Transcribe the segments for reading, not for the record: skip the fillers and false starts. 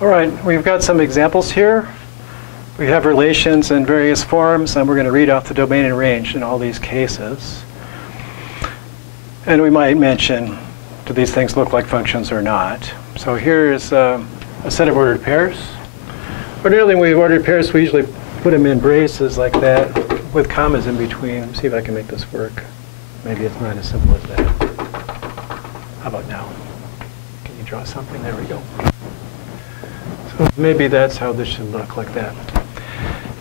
All right, we've got some examples here. We have relations in various forms, and we're going to read off the domain and range in all these cases. And we might mention, do these things look like functions or not? So here's a set of ordered pairs. Ordinarily, when we have ordered pairs, we usually put them in braces like that with commas in between. Let's see if I can make this work. Maybe it's not as simple as that. How about now? Can you draw something? There we go. So maybe that's how this should look, like that.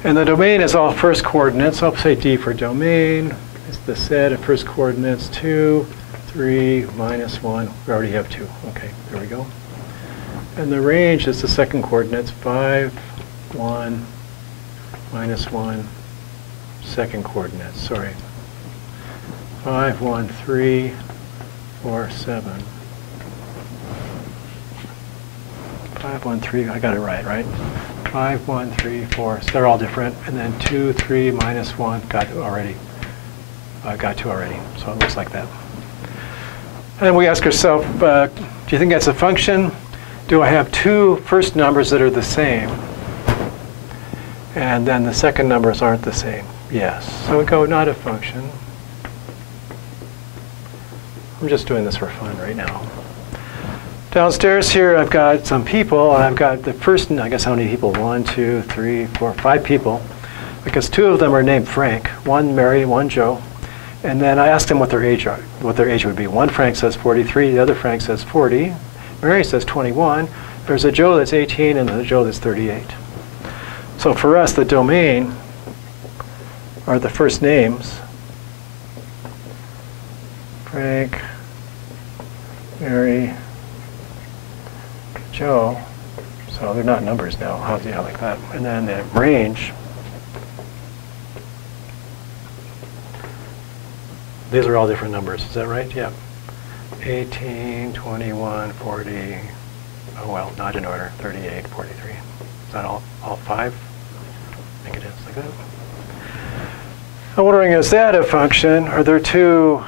And the domain is all first coordinates. I'll say D for domain. It's the set of first coordinates 2, 3, minus 1. We already have 2. OK, there we go. And the range is the second coordinates 5, 1, minus 1, second coordinates. Sorry. 5, 1, 3, 4, 7. 5, 1, 3. I got it right? 5, 1, 3, 4. So they're all different. And then 2, 3, minus 1. Got 2 already. So it looks like that. And we ask ourselves, do you think that's a function? Do I have two first numbers that are the same? And then the second numbers aren't the same? Yes. So we go, not a function. I'm just doing this for fun right now. Downstairs here, I've got some people, and I've got the first, I guess how many people? 1, 2, 3, 4, 5 people. Because 2 of them are named Frank, one Mary, one Joe. And then I asked them what their age would be. One Frank says 43, the other Frank says 40. Mary says 21. There's a Joe that's 18 and a Joe that's 38. So for us, the domain are the first names. Frank, Mary, Joe. So they're not numbers now. How do you like that? And then the range. These are all different numbers. Is that right? Yeah. 18, 21, 40. Oh, well, not in order. 38, 43. Is that all 5? I think it is like that. I'm wondering, is that a function? Are there two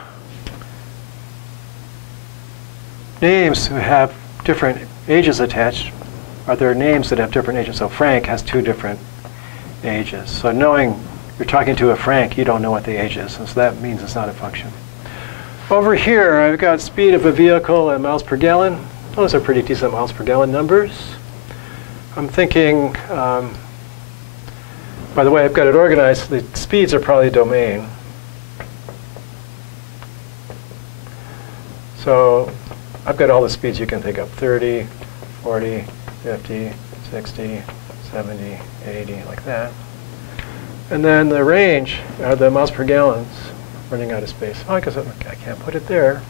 names who have different ages attached? Are there names that have different ages? So Frank has 2 different ages. So knowing you're talking to a Frank, you don't know what the age is. And so that means it's not a function. Over here, I've got speed of a vehicle in miles per gallon. Those are pretty decent miles per gallon numbers. I'm thinking, by the way, I've got it organized. The speeds are probably domain. So I've got all the speeds you can think of: 30, 40, 50, 60, 70, 80, like that. And then the range are the miles per gallons running out of space. Oh, I guess I can't put it there.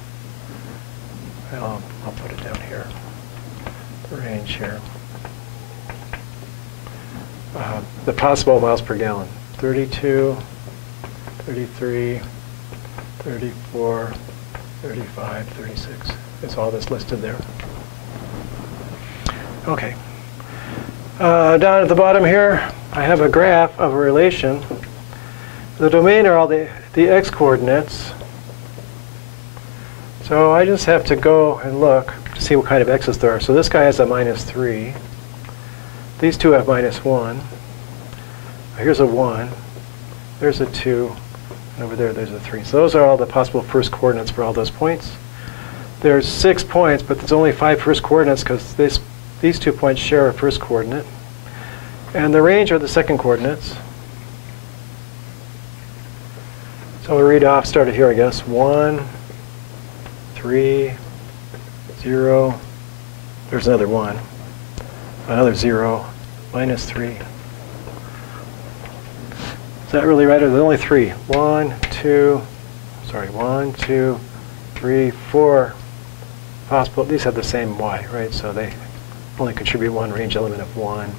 I'll put it down here. The range here. The possible miles per gallon: 32, 33, 34, 35, 36. It's all that's listed there. OK. Down at the bottom here, I have a graph of a relation. The domain are all the x-coordinates. So I just have to go and look to see what kind of x's there are. So this guy has a -3. These two have -1. Here's a 1. There's a 2. And over there, there's a 3. So those are all the possible first coordinates for all those points. There's 6 points, but there's only 5 first coordinates because these 2 points share a first coordinate. And the range are the second coordinates. So we'll read off, started here, I guess. 1, 3, 0. There's another 1. Another 0, -3. Is that really right? Or there's only 3. 1, 2, 3, 4 possible. These have the same y, right? So they only contribute 1 range element of 1.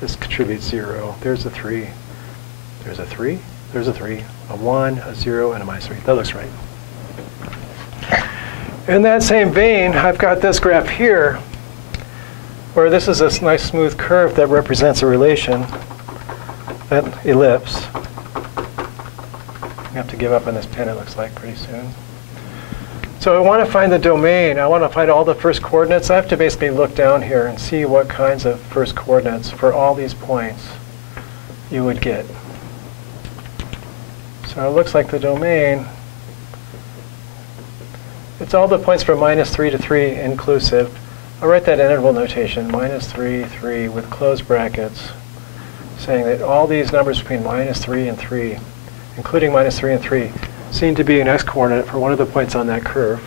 This contributes 0. There's a 3. There's a 3. There's a 3. A 1, a 0, and a -3. That looks right. In that same vein, I've got this graph here, where this is a nice smooth curve that represents a relation, that ellipse. I have to give up on this pen, it looks like, pretty soon. So I want to find the domain. I want to find all the first coordinates. I have to basically look down here and see what kinds of first coordinates for all these points you would get. So it looks like the domain, it's all the points from -3 to 3 inclusive. I'll write that interval notation, -3, 3, with closed brackets, saying that all these numbers between -3 and 3, including -3 and 3, seem to be an x-coordinate for one of the points on that curve.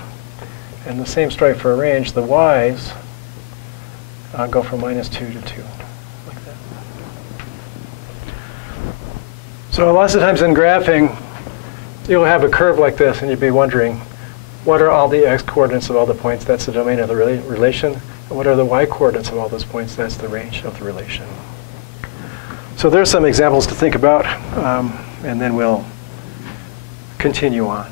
And the same story for a range. The y's go from -2 to 2, like that. So lots of times in graphing, you'll have a curve like this, and you'd be wondering, what are all the x-coordinates of all the points? That's the domain of the relation. And what are the y-coordinates of all those points? That's the range of the relation. So there's some examples to think about, and then we'll continue on.